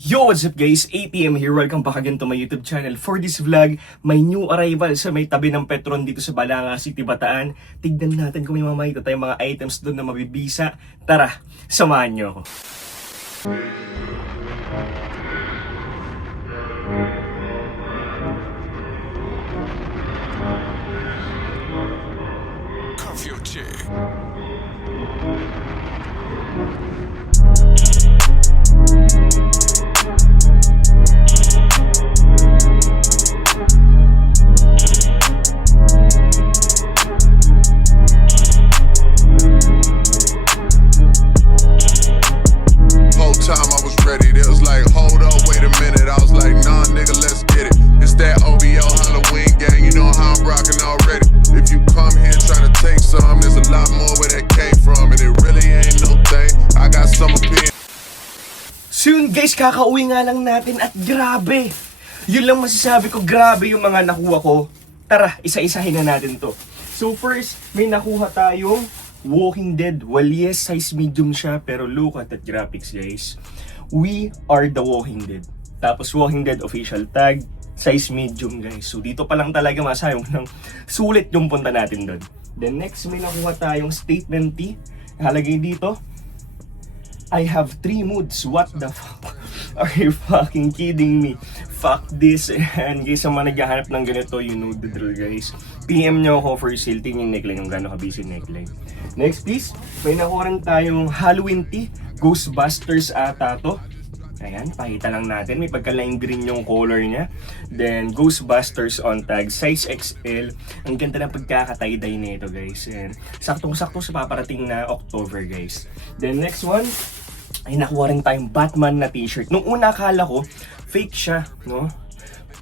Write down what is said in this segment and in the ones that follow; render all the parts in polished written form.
Yo, what's up guys? ATM here. Welcome back again to my YouTube channel. For this vlog, may new arrival sa may tabi ng Petron dito sa Balanga City, Bataan. Tignan natin kung may mamakita tayong mga items doon na mabibisa. Tara, samahan nyo ako. Curfew chick. Whole time I was ready, they was like, hold up, wait a minute. I was like, nah, nigga, let's get it. It's that OVO Halloween gang, you know how I'm rocking already. If you come here trying to take some, there's a lot more where that came from, and it really ain't no thing. I got some opinion. Soon guys, kakauwi nga lang natin at grabe. Yun lang masasabi ko, grabe yung mga nakuha ko. Tara, isa-isahin na natin to. So first, may nakuha tayong Walking Dead. Well, yes, size medium siya, pero look at that graphics, guys. We are the Walking Dead. Tapos Walking Dead official tag, size medium, guys. So dito pa lang talaga masayang ng sulit yung punta natin doon. Then next, may nakuha tayong statement T. Halagay dito, I have 3 moods. What the fuck? Are you fucking kidding me? Fuck this. And guys, sa mga naghahanap ng ganito, you know the drill, guys. PM nyo ako for sale. Tingin yung neckline, yung gano'n ka-busy neckline. Next please, may nakuha rin tayong Halloween tea. Ghostbusters ata to. Ayan, pakita lang natin. May pagka-lime green yung color niya. Then, Ghostbusters on tag, size XL. Ang ganda ng pagkakatay-dye nito, guys. And saktong-sakto sa paparating na October, guys. Then, next one, ay nakuha rin tayong Batman na t-shirt. Nung una akala ko, fake siya, no?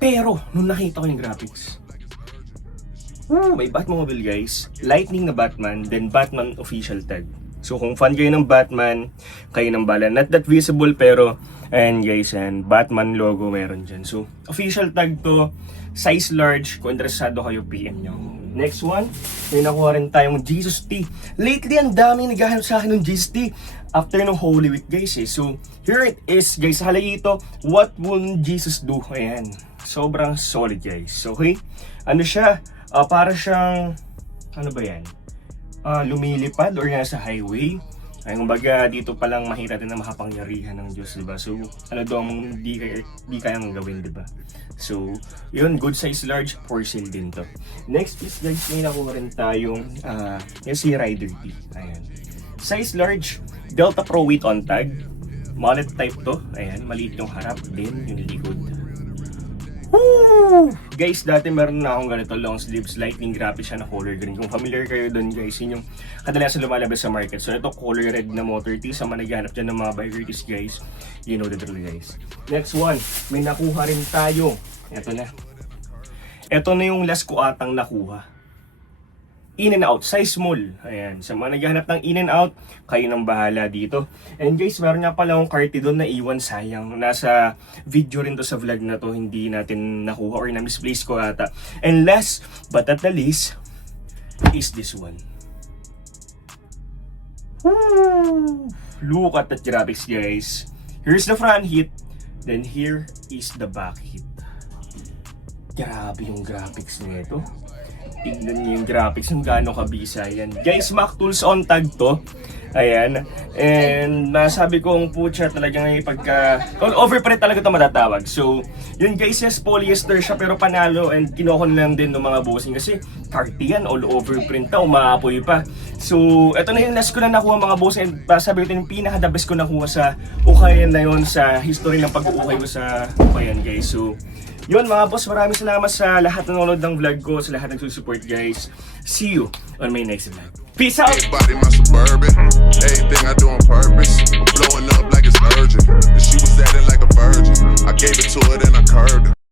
Pero, nung nakita ko yung graphics, may Batmobile, guys. Lightning na Batman, then Batman official tag. So kung fan kayo ng Batman, kayo ng bala. Not that visible pero, ayan guys, and Batman logo meron dyan. So official tag to, size large. Kung interesado kayo, PM nyo. Next one, may nakuha rin tayong Jesus T. Lately, ang daming naghahanap sa akin ng Jesus T after ng Holy Week, guys. So here it is, guys. Halay ito, what will Jesus do? Ayan, sobrang solid, guys. Okay, ano siya? Para siyang, ano ba yan? Lumilipad or nasa highway. Ay, kumbaga dito pa lang makita natin na makapangyarihan ng Diyos, diba? So, ano daw ang di kayang gawin, diba? So, yun, good size large, for sale din to. Next is, guys, may nakuha rin tayong yung si Rider T. Ayan. Size large, Delta Pro weight on tag. Mullet type to. Ayan, maliit yung harap din, yung likod. Woo! Guys, dati meron na akong ganito long sleeves, lightning graphic siya na color green. Kung familiar kayo doon, guys, yun yung kadalasan lumalabas sa market. So ito color red na motor tee. Sa mga naghahanap dyan ng mga biker tees, guys, you know the drill, guys. Next one, may nakuha rin tayo. Ito na. Ito na yung last ko atang nakuha. In and out, size small. Ayan, sa mga naghahanap ng in and out, kayo nang bahala dito. And guys, meron nga pala akong carte doon na iwan, sayang. Nasa video rin to sa vlog na to, hindi natin nakuha or na-misplace ko ata. And last but not the least, is this one. Woo! Look at the graphics, guys. Here's the front hit, then here is the back hit. Grabe yung graphics nito. Tignan niyo yung graphics ng gaano kabisa yan. Guys, Mac Tools on tag to. Ayan. And nasabi kong putya talaga ngayon pagka all overprint talaga ito matatawag. So, yun guys, yes, polyester siya pero panalo and kinokon lang din ng mga bossing kasi Cartier yan, all overprint na, umaapoy pa. So, eto na yung last ko na nakuha mga bossing. Sabi ko yung pinaka-the best ko nakuha sa Ukayan na yun, sa history ng pag-uukay ko sa Ukayan, guys. So, yun mga boss, maraming salamat sa lahat ng nanonood ng vlog ko, sa lahat ng susupport, guys. See you on my next vlog. Peace out! Everybody my suburban, everything I do on purpose. I'm blowing up like it's urgent. And she was acting like a virgin. I gave it to her, then I curved it.